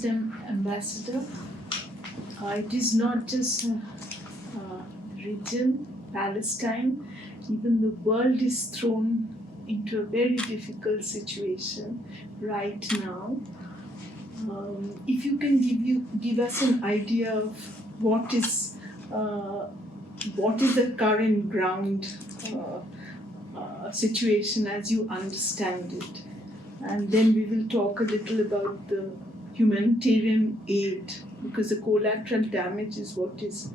Palestine Ambassador. It is not just a region, Palestine, even the world is thrown into a very difficult situation right now. If you can give us an idea of what is the current ground situation as you understand it, and then we will talk a little about the humanitarian aid, because the collateral damage is what is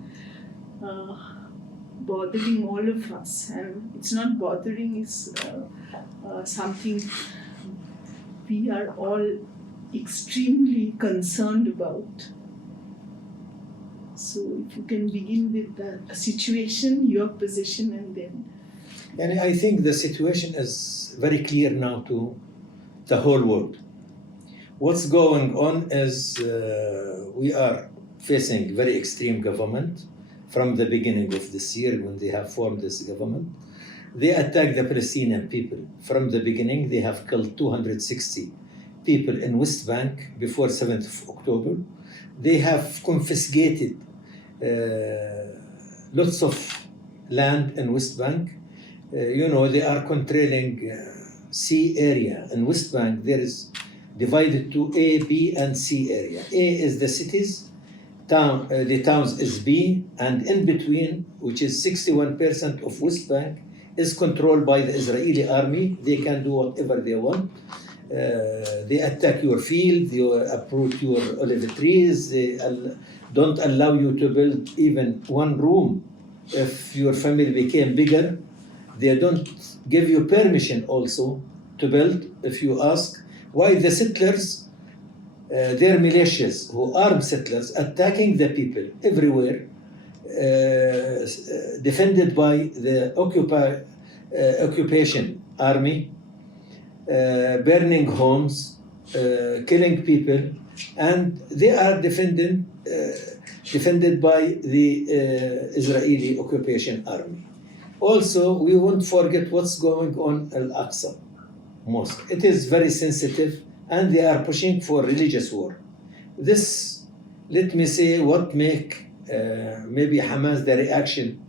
bothering all of us, and it's not bothering, it's something we are all extremely concerned about. So if you can begin with the situation, your position, and then... And I think the situation is very clear now to the whole world. What's going on is we are facing very extreme government from the beginning of this year when they have formed this government. They attacked the Palestinian people. From the beginning, they have killed 260 people in West Bank before 7th of October. They have confiscated lots of land in West Bank. They are controlling C area. In West Bank, there is divided to A, B, and C area. A is the cities, the towns is B, and in between, which is 61% of West Bank, is controlled by the Israeli army. They can do whatever they want. They attack your field, they uproot your olive trees, they don't allow you to build even one room. If your family became bigger, they don't give you permission also to build if you ask. Why the settlers, their militias who armed settlers, attacking the people everywhere, defended by the occupation army, burning homes, killing people, and they are defended by the Israeli occupation army. Also, we won't forget what's going on Al-Aqsa Mosque. It is very sensitive, and they are pushing for religious war. This, let me say, what make maybe Hamas the reaction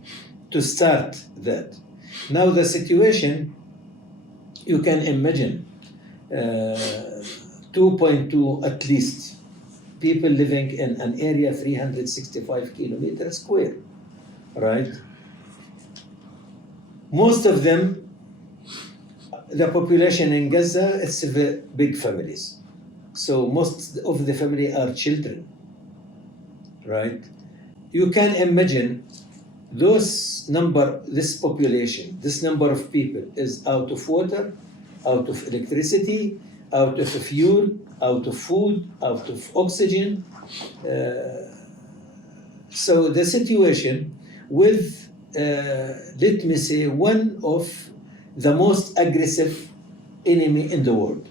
to start that. Now the situation, you can imagine 2.2 at least people living in an area 365 kilometers square, right? Most of them, the population in Gaza, it's big families. So most of the family are children, right? You can imagine this population, this number of people is out of water, out of electricity, out of fuel, out of food, out of oxygen. So the situation with, let me say, one of the most aggressive enemy in the world.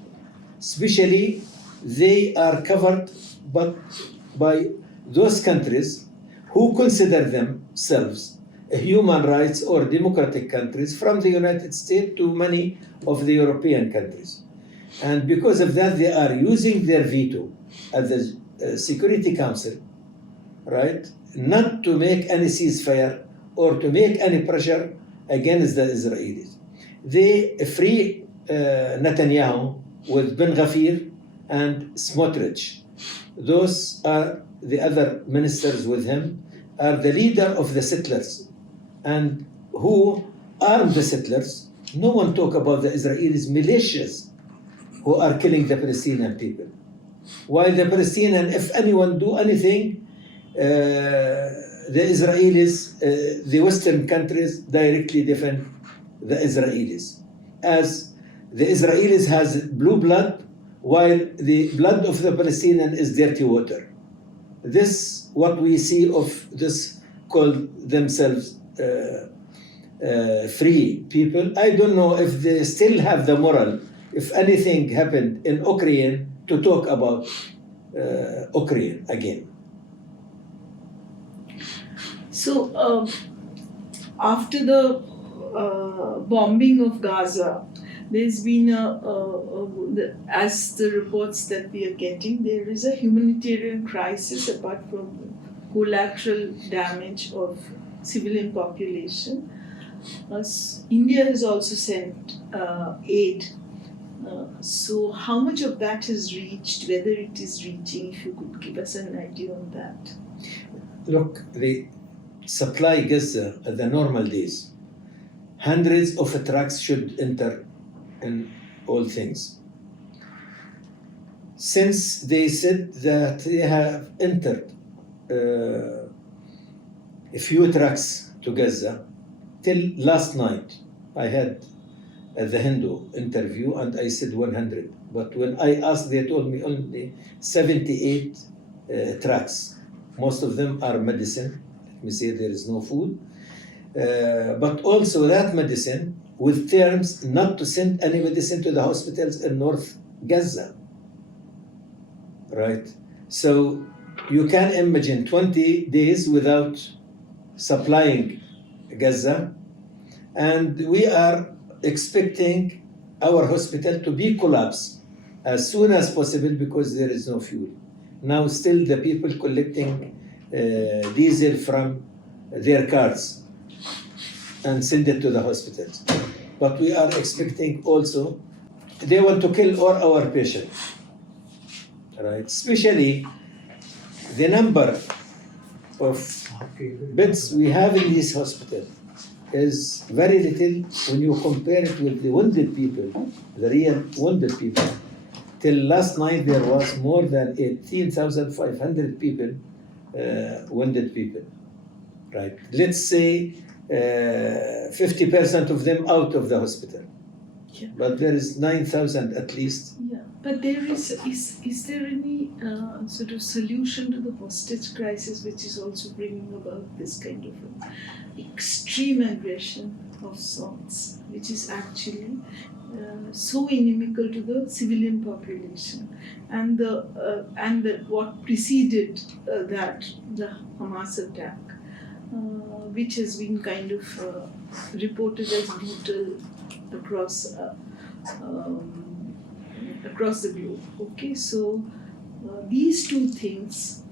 Especially, they are covered by those countries who consider themselves human rights or democratic countries, from the United States to many of the European countries. And because of that, they are using their veto at the Security Council, right, not to make any ceasefire or to make any pressure against the Israelis. They free Netanyahu with Ben Gvir and Smotrich. Those are the other ministers with him, are the leader of the settlers, and who armed the settlers. No one talk about the Israelis militias who are killing the Palestinian people. While the Palestinian, if anyone do anything, the Israelis, the Western countries directly defend the Israelis. As the Israelis has blue blood, while the blood of the Palestinian is dirty water. This, what we see of this call themselves free people. I don't know if they still have the moral, if anything happened in Ukraine, to talk about Ukraine again. So after the bombing of Gaza, there's been as the reports that we are getting, there is a humanitarian crisis apart from collateral damage of civilian population. India has also sent aid. So how much of that has reached, whether it is reaching, if you could give us an idea on that. Look, the supply Gaza at the normal days, hundreds of trucks should enter in all things. Since they said that they have entered a few trucks to Gaza, till last night, I had the Hindu interview and I said 100. But when I asked, they told me only 78 trucks. Most of them are medicine. Let me say there is no food. But also that medicine with terms not to send any medicine to the hospitals in North Gaza. Right? So you can imagine 20 days without supplying Gaza. And we are expecting our hospital to be collapsed as soon as possible because there is no fuel. Now still the people collecting diesel from their cars and send it to the hospitals. But we are expecting also, they want to kill all our patients, right? Especially the number of beds we have in this hospital is very little when you compare it with the wounded people, the real wounded people. Till last night there was more than 18,500 people, wounded people, right? Let's say 50% of them out of the hospital. Yeah. But there is 9,000 at least. Yeah, but there is there any sort of solution to the hostage crisis which is also bringing about this kind of extreme aggression of sorts, which is actually so inimical to the civilian population, and what preceded that, the Hamas attack, which has been kind of reported as brutal across the globe. Okay, so these two things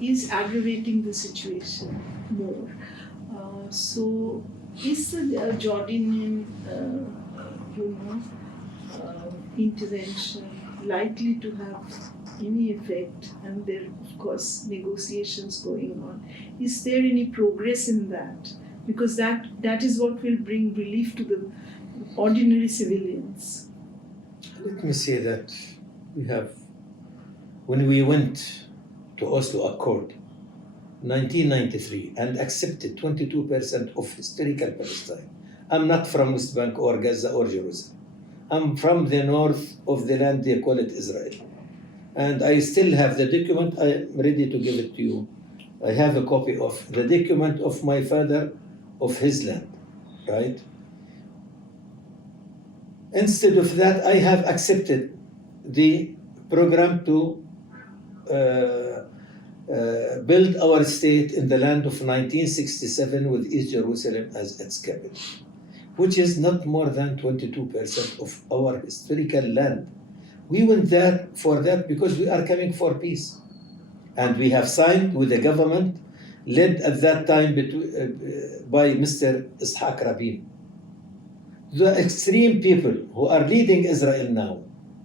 is aggravating the situation more. So is the Jordanian intervention likely to have any effect? And there, of course, negotiations going on. Is there any progress in that? Because that is what will bring relief to the ordinary civilians. Let me say that when we went to Oslo Accord, 1993, and accepted 22% of historical Palestine. I'm not from West Bank or Gaza or Jerusalem. I'm from the north of the land, they call it Israel. And I still have the document, I'm ready to give it to you. I have a copy of the document of my father, of his land, right? Instead of that, I have accepted the program to build our state in the land of 1967 with East Jerusalem as its capital, which is not more than 22% of our historical land. We went there for that because we are coming for peace. And we have signed with the government led at that time by Mr. Ishaq Rabin. The extreme people who are leading Israel now,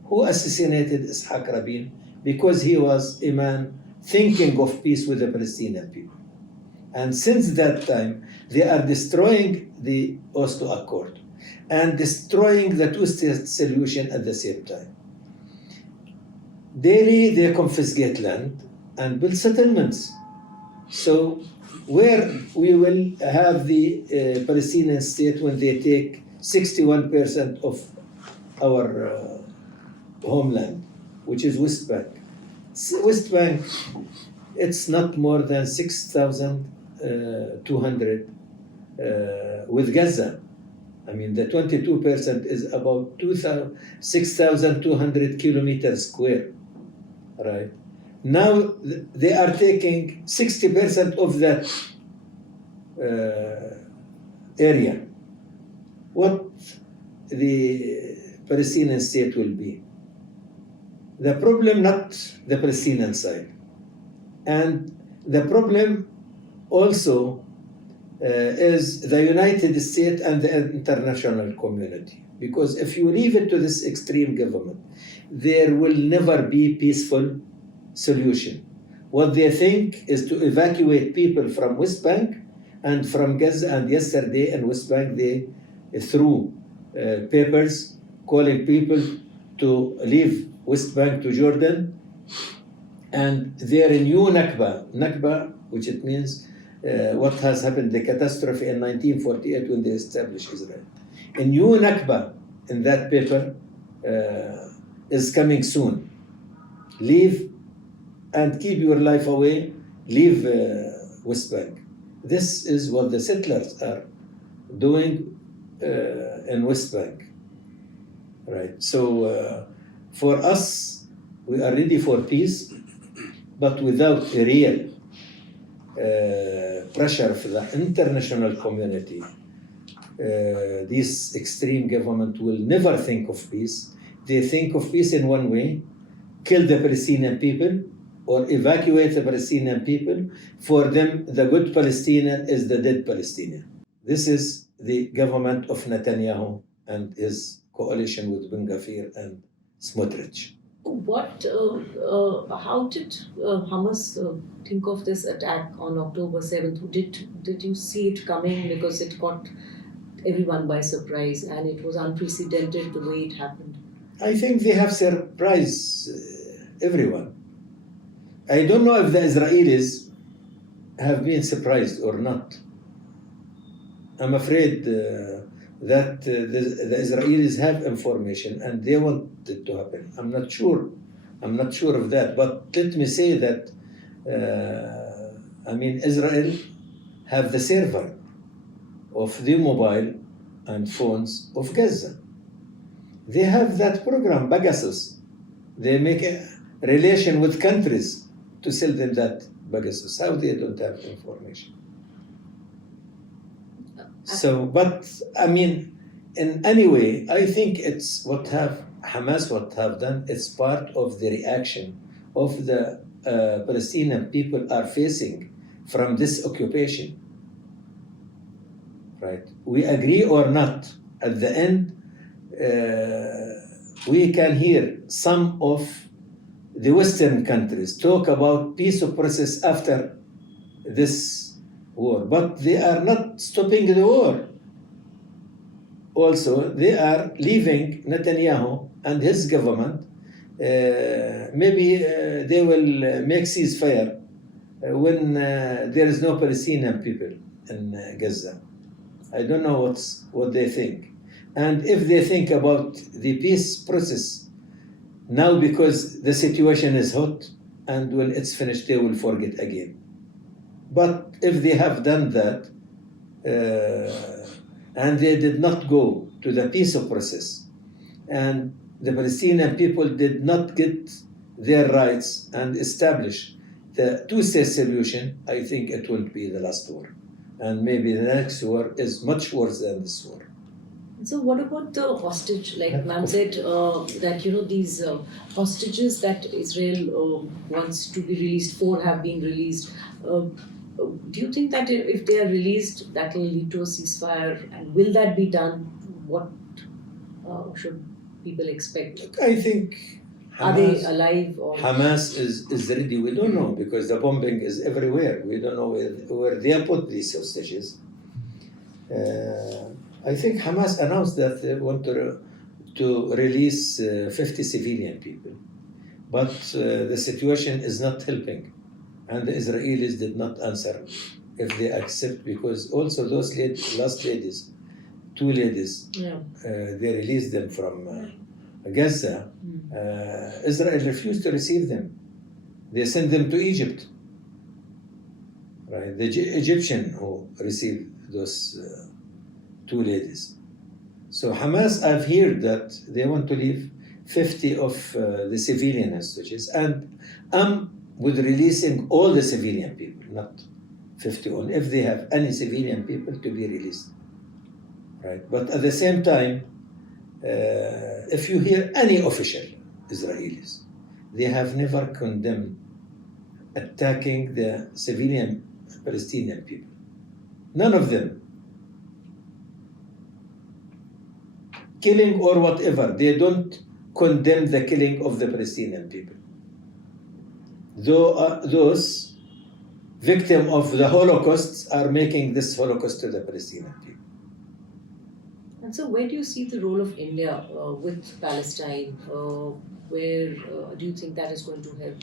who assassinated Ishaq Rabin because he was a man thinking of peace with the Palestinian people. And since that time, they are destroying the Oslo Accord and destroying the two-state solution at the same time. Daily, they confiscate land and build settlements. So where we will have the Palestinian state when they take 61% of our homeland, which is West Bank. West Bank, it's not more than 6,200 with Gaza. I mean, the 22% is about 6,200 kilometers square, right? Now they are taking 60% of that the Palestinian state will be. The problem, not the Palestinian side. And the problem also is the United States and the international community. Because if you leave it to this extreme government, there will never be peaceful solution. What they think is to evacuate people from West Bank and from Gaza, and yesterday in West Bank they threw papers calling people to leave West Bank to Jordan, and they're in new Nakba, which it means what has happened, the catastrophe in 1948 when they established Israel. A new Nakba in that paper is coming soon. Leave and keep your life away, leave West Bank. This is what the settlers are doing in West Bank. Right, so for us, we are ready for peace, but without a real pressure of the international community, this extreme government will never think of peace. They think of peace in one way: kill the Palestinian people or evacuate the Palestinian people. For them, the good Palestinian is the dead Palestinian. This is the government of Netanyahu and his coalition with Ben Gvir and Smotrich. How did Hamas think of this attack on October 7th? Did you see it coming? Because it caught everyone by surprise and it was unprecedented the way it happened. I think they have surprised everyone. I don't know if the Israelis have been surprised or not. I'm afraid that the Israelis have information and they want it to happen. I'm not sure of that. But let me say that, Israel have the server of the mobile and phones of Gaza. They have that program, Pegasus. They make a relation with countries to sell them that Pegasus. How they don't have information? So, but in any way, I think it's Hamas have done. It's part of the reaction of the Palestinian people are facing from this occupation. Right? We agree or not, at the end, we can hear some of the Western countries talk about peace process after this war, but they are not stopping the war. Also, they are leaving Netanyahu and his government. Maybe they will make ceasefire when there is no Palestinian people in Gaza. I don't know what they think. And if they think about the peace process now, because the situation is hot and when it's finished, they will forget again. But if they have done that and they did not go to the peace process and the Palestinian people did not get their rights and establish the two-state solution, I think it will be the last war. And maybe the next war is much worse than this war. So what about the hostage? Like ma'am said, that these hostages that Israel wants to be released, 4 have been released. Do you think that if they are released, that will lead to a ceasefire? And will that be done? What should people expect? I think Hamas, are they alive? Or Hamas is ready. We don't know because the bombing is everywhere. We don't know where they put these hostages. I think Hamas announced that they want to release 50 civilian people. But the situation is not helping. And the Israelis did not answer if they accept, because also those last ladies, 2 ladies, they released them from Gaza. Israel refused to receive them. They sent them to Egypt. Right, the Egyptian who received those 2 ladies. So Hamas, I've heard that they want to leave 50 of the civilian hostages, and with releasing all the civilian people, not 50 only, if they have any civilian people to be released. Right? But at the same time, if you hear any official Israelis, they have never condemned attacking the civilian Palestinian people. None of them. Killing or whatever, they don't condemn the killing of the Palestinian people. Though those victims of the Holocaust are making this Holocaust to the Palestinian people. And so, where do you see the role of India with Palestine? Where do you think that is going to help?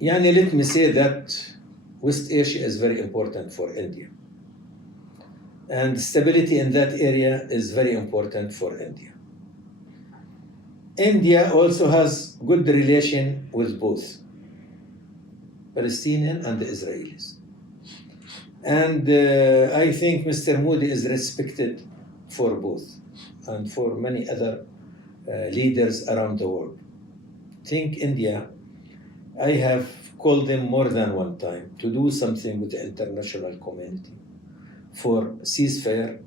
Yani, let me say that West Asia is very important for India. And stability in that area is very important for India. India also has good relation with both Palestinian and the Israelis. And I think Mr. Modi is respected for both and for many other leaders around the world. Think India, I have called them more than one time to do something with the international community for ceasefire,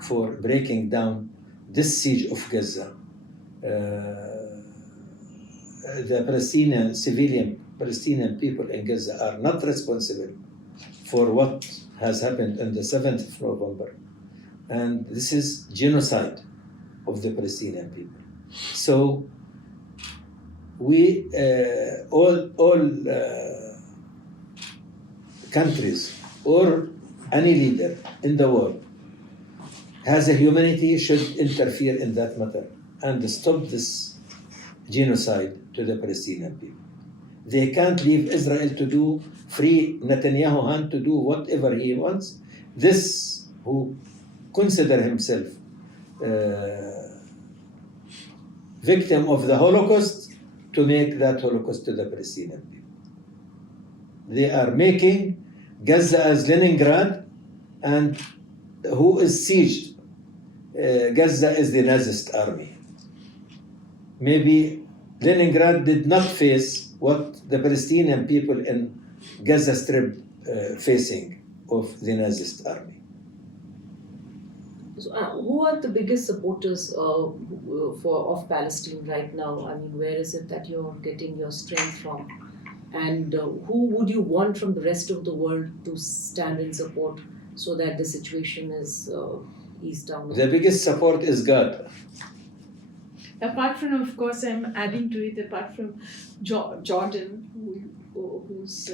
for breaking down this siege of Gaza. The Palestinian civilian Palestinian people in Gaza are not responsible for what has happened on the 7th of November. And this is genocide of the Palestinian people. So we, all countries or any leader in the world has a humanity should interfere in that matter and stop this genocide to the Palestinian people. They can't leave Israel to do free Netanyahu hand to do whatever he wants. This who consider himself victim of the Holocaust to make that Holocaust to the Palestinian people. They are making Gaza as Leningrad, and who is sieged? Gaza is the Nazist army. Maybe Leningrad did not face what the Palestinian people in Gaza Strip facing of the Nazist army. So, who are the biggest supporters of Palestine right now? I mean, where is it that you're getting your strength from? And who would you want from the rest of the world to stand in support so that the situation is eased down? The biggest support is God. Apart from, of course, I'm adding to it, apart from Jordan, who's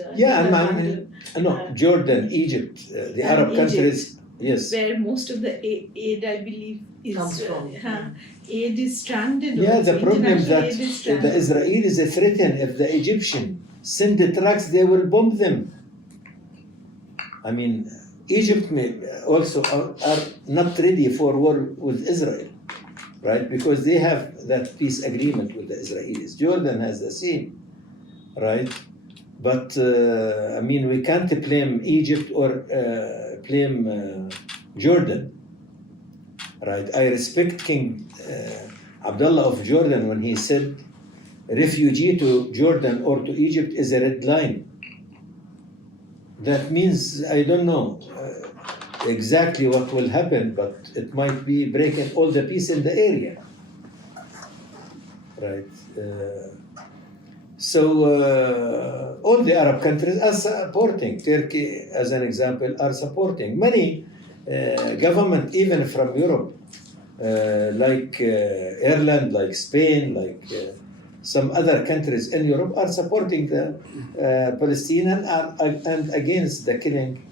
Jordan, Egypt, the Arab Egypt, countries, yes. where most of the aid, I believe, is comes from. Aid is stranded. Yeah, also. the problem International that aid is the stranded. Israelis threaten if the Egyptians send the trucks, they will bomb them. I mean, Egypt may also are not ready for war with Israel, right? Because they have that peace agreement with the Israelis. Jordan has the same, right? But I mean, we can't blame Egypt or blame Jordan, right? I respect King Abdullah of Jordan when he said, refugee to Jordan or to Egypt is a red line. That means, I don't know exactly what will happen, but it might be breaking all the peace in the area, right? So all the Arab countries are supporting. Turkey, as an example, are supporting. Many government, even from Europe, like Ireland, like Spain, like some other countries in Europe are supporting the Palestinian and against the killing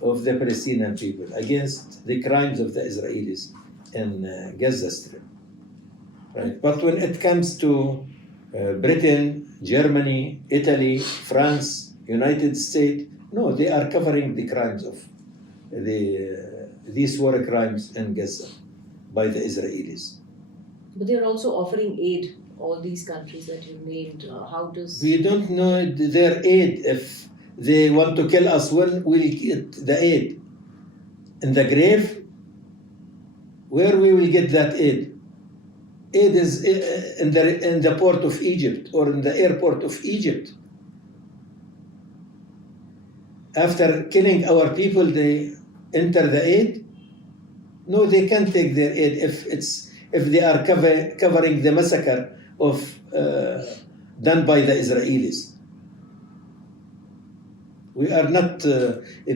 of the Palestinian people, against the crimes of the Israelis in Gaza Strip. Right? But when it comes to Britain, Germany, Italy, France, United States, no, they are covering the crimes of these war crimes in Gaza by the Israelis. But they are also offering aid. All these countries that you named, how does... We don't know their aid. If they want to kill us, when we'll get the aid? In the grave? Where we will get that aid? Aid is in the port of Egypt or in the airport of Egypt. After killing our people, they enter the aid? No, they can't take their aid. If it's if they are covering the massacre of done by the Israelis. We are not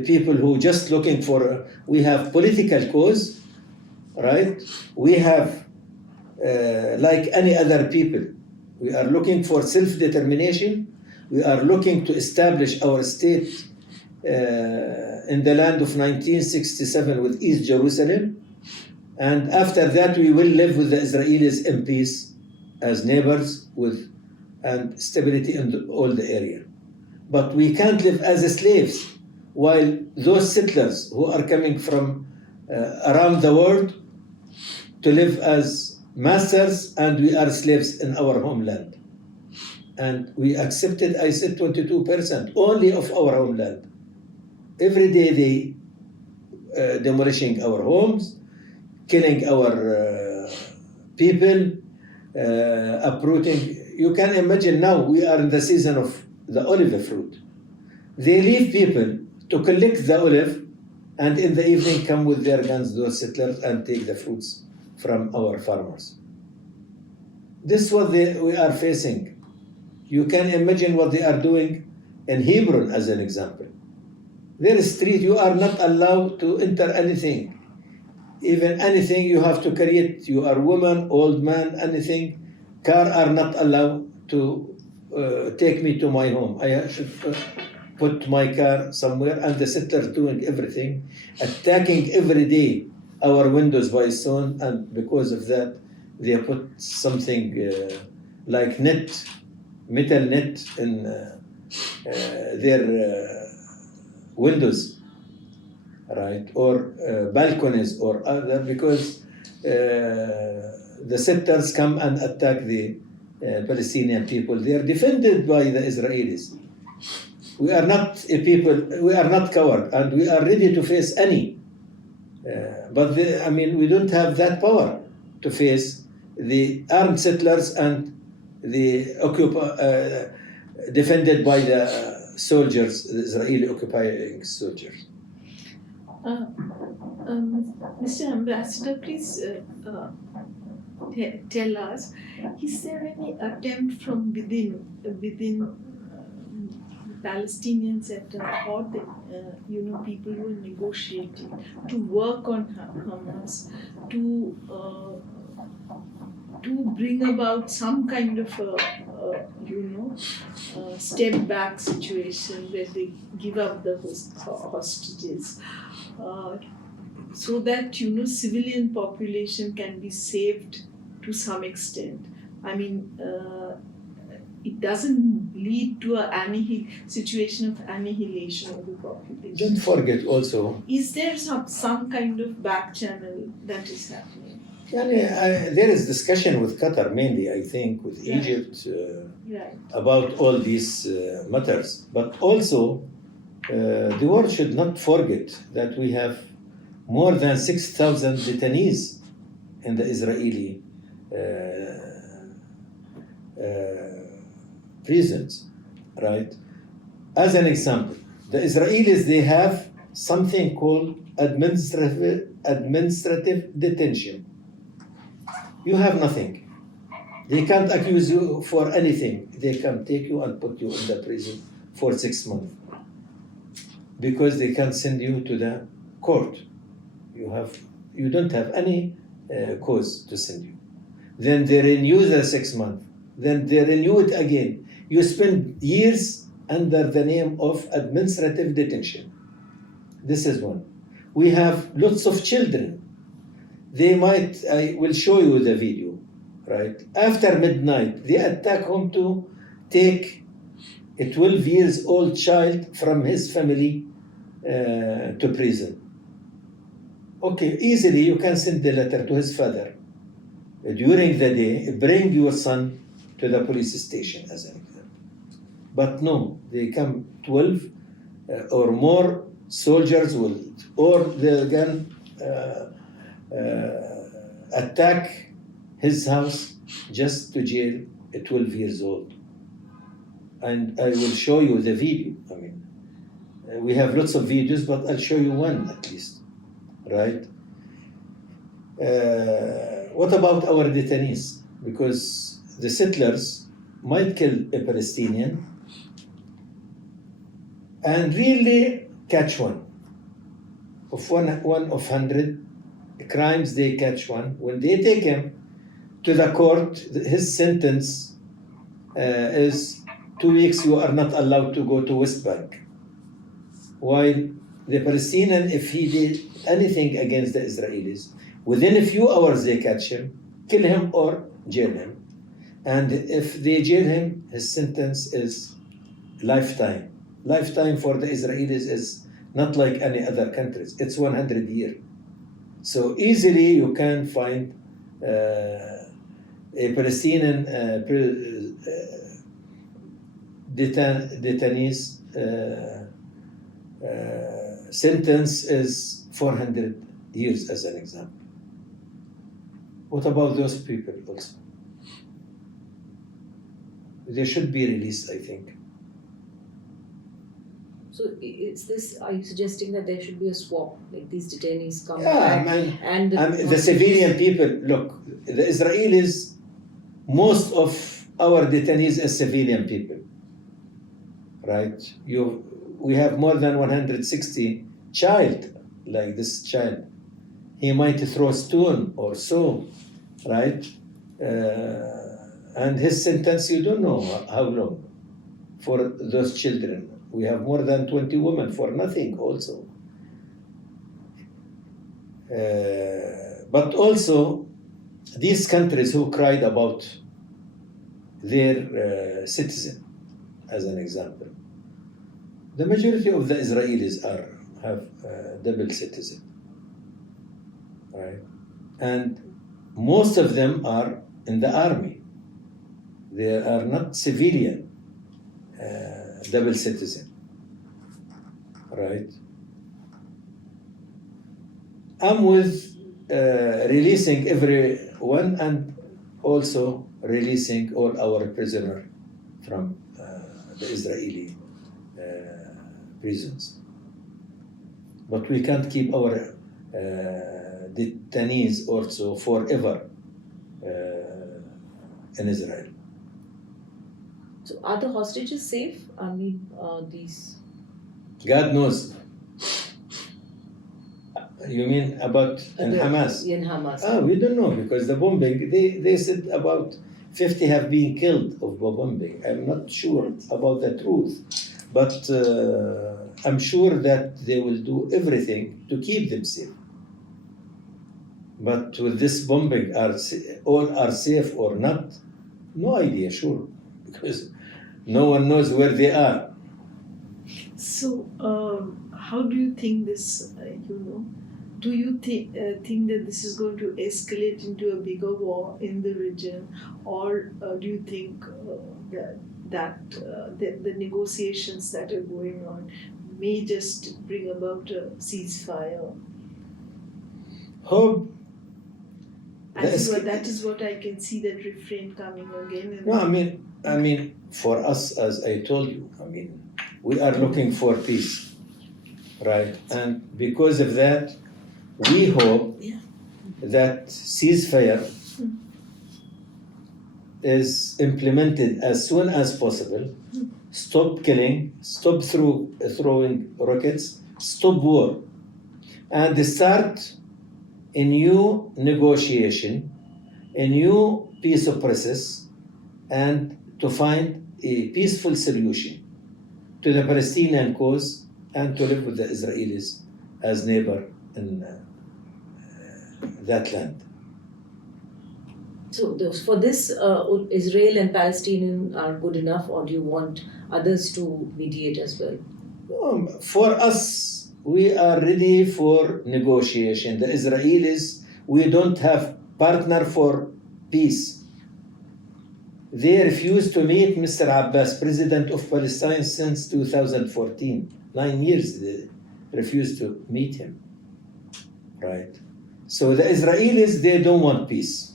people who just looking for, we have political cause, right? We have, like any other people, we are looking for self-determination. We are looking to establish our state in the land of 1967 with East Jerusalem. And after that, we will live with the Israelis in peace as neighbors with and stability in all the area. But we can't live as slaves while those settlers who are coming from around the world to live as masters, and we are slaves in our homeland. And we accepted, I said, 22% only of our homeland. Every day they demolishing our homes, killing our people, uprooting. You can imagine now we are in the season of the olive fruit. They leave people to collect the olive, and in the evening come with their guns, those settlers, and take the fruits from our farmers. This is what we are facing. You can imagine what they are doing in Hebron as an example. Their street, you are not allowed to enter anything. Even anything you have to carry it. You are woman, old man, anything. Car are not allowed to take me to my home. I should put my car somewhere, and the settlers doing everything, attacking every day our windows by stone, and because of that, they put something like net, metal net in their windows, right, or balconies or other, because the settlers come and attack the Palestinian people. They are defended by the Israelis. We are not a people, we are not coward, and we are ready to face any. But we don't have that power to face the armed settlers and the defended by the soldiers, the Israeli occupying soldiers. Mr. Ambassador, please tell us, is there any attempt from within Palestinians or the people who are negotiating to work on Hamas to bring about some kind of step back situation where they give up the hostages, so that civilian population can be saved to some extent? It doesn't lead to a situation of annihilation of the population. Don't forget also. Is there some kind of back channel that is happening? There is discussion with Qatar mainly, I think, with Egypt about all these matters. But also, the world should not forget that we have more than 6,000 detainees in the Israeli prisons, right? As an example, the Israelis, they have something called administrative detention. You have nothing. They can't accuse you for anything. They can take you and put you in the prison for 6 months because they can't send you to the court. You don't have any cause to send you. Then they renew the 6 months. Then they renew it again. You spend years under the name of administrative detention. This is one. We have lots of children. I will show you the video, right? After midnight, they attack home to take a 12 years old child from his family to prison. Okay, easily you can send the letter to his father. During the day, bring your son to the police station as an example. But no, they come 12 or more soldiers or the gun attack his house just to jail a 12 years old. And I will show you the video. We have lots of videos, but I'll show you one at least, right? what about our detainees? Because the settlers might kill a Palestinian and really catch one. Of one of 100 crimes, they catch one. When they take him to the court, his sentence is 2 weeks. You are not allowed to go to West Bank. While the Palestinian, if he did anything against the Israelis, within a few hours they catch him, kill him or jail him. And if they jail him, his sentence is lifetime. Lifetime for the Israelis is not like any other countries. It's 100 years. So easily you can find a Palestinian detainees sentence is 400 years as an example. What about those people also? They should be released, I think. So is this, are you suggesting that there should be a swap, like these detainees come Yeah, back and the civilian people, look, the Israelis, most of our detainees are civilian people, right? We have more than 160 child, like this child. He might throw stone or so, right? And his sentence, you don't know how long for those children. We have more than 20 women for nothing also. But also, these countries who cried about their citizen, as an example, the majority of the Israelis have double citizen, right? And most of them are in the army. They are not civilian double citizen, right? I'm with releasing everyone and also releasing all our prisoners from the Israeli prisons. But we can't keep our detainees also forever in Israel. So are the hostages safe? I mean, these... God knows. You mean about in Hamas? In Hamas. We don't know because the bombing, they said about 50 have been killed of the bombing. I'm not sure about the truth, but I'm sure that they will do everything to keep them safe. But with this bombing, all are safe or not? No idea, sure, because no one knows where they are. So, how do you think this, do you think that this is going to escalate into a bigger war in the region, or do you think that the negotiations that are going on may just bring about a ceasefire? Hope. That is what I can see, that refrain coming again. No, I mean, for us, as I told you, we are looking for peace, right? And because of that, we hope that ceasefire is implemented as soon as possible. Stop killing, stop throwing rockets, stop war, and start a new negotiation, a new peace process, and to find a peaceful solution to the Palestinian cause and to live with the Israelis as neighbor in that land. So for this, Israel and Palestinian are good enough, or do you want others to mediate as well? For us, we are ready for negotiation. The Israelis, we don't have partner for peace. They refused to meet Mr. Abbas, president of Palestine, since 2014. 9 years they refused to meet him, right? So the Israelis, they don't want peace.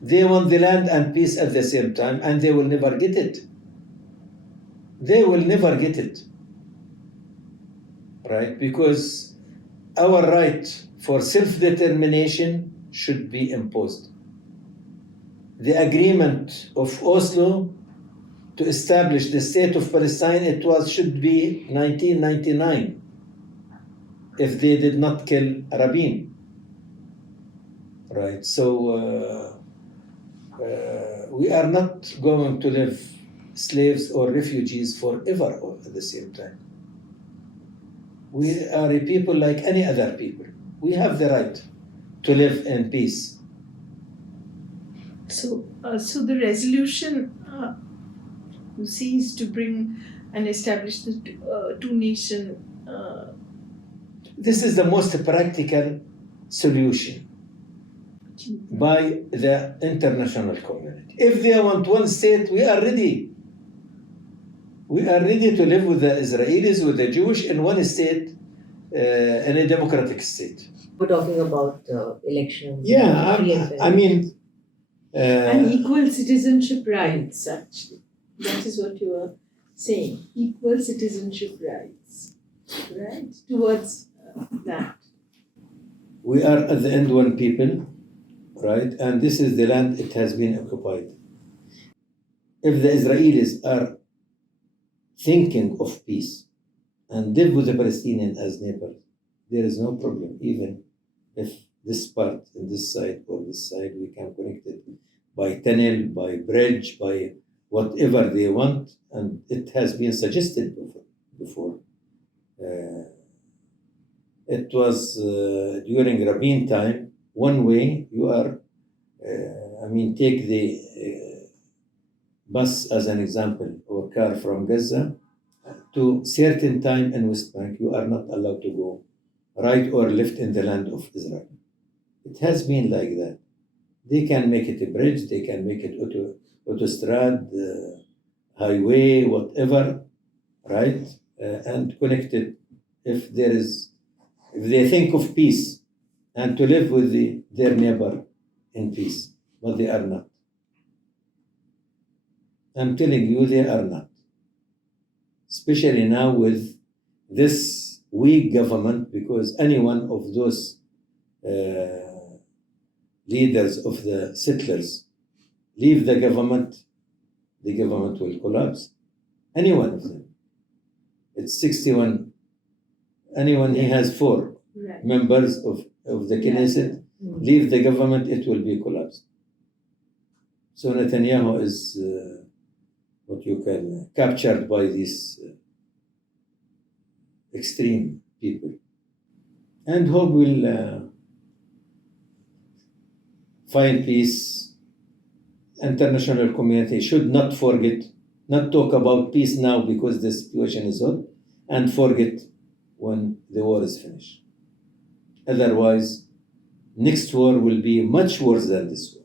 They want the land and peace at the same time, and they will never get it. They will never get it, right? Because our right for self-determination should be imposed. the agreement of Oslo to establish the state of Palestine, should be 1999, if they did not kill Rabin. Right, so we are not going to live slaves or refugees forever all at the same time. We are a people like any other people. We have the right to live in peace. So the resolution you see is to bring and establish the two-nation. This is the most practical solution by the international community. If they want one state, we are ready. We are ready to live with the Israelis, with the Jewish in one state, in a democratic state. We're talking about elections. Yeah, free and fair. I mean, And equal citizenship rights, actually. That is what you are saying. Equal citizenship rights, right? Towards that. we are at the end one people, right? And this is the land it has been occupied. If the Israelis are thinking of peace and live with the Palestinians as neighbors, there is no problem. Even if this part in this side or this side, we can connect it by tunnel, by bridge, by whatever they want, and it has been suggested before. It was during Rabin time, one way you are, take the bus as an example, or car from Gaza to certain time in West Bank, you are not allowed to go right or left in the land of Israel. It has been like that. They can make it a bridge, they can make it autostrad, highway, whatever, right? And connect it if they think of peace and to live with their neighbor in peace, but they are not. I'm telling you, they are not. Especially now with this weak government, because any one of those leaders of the settlers leave the government will collapse. Any one of them. It's 61. Anyone he has 4 Right. members of the Knesset leave the government, it will be collapsed. So Netanyahu is captured by these extreme people. And hope will find peace. International community should not forget, not talk about peace now because the situation is hot, and forget when the war is finished. Otherwise, next war will be much worse than this war.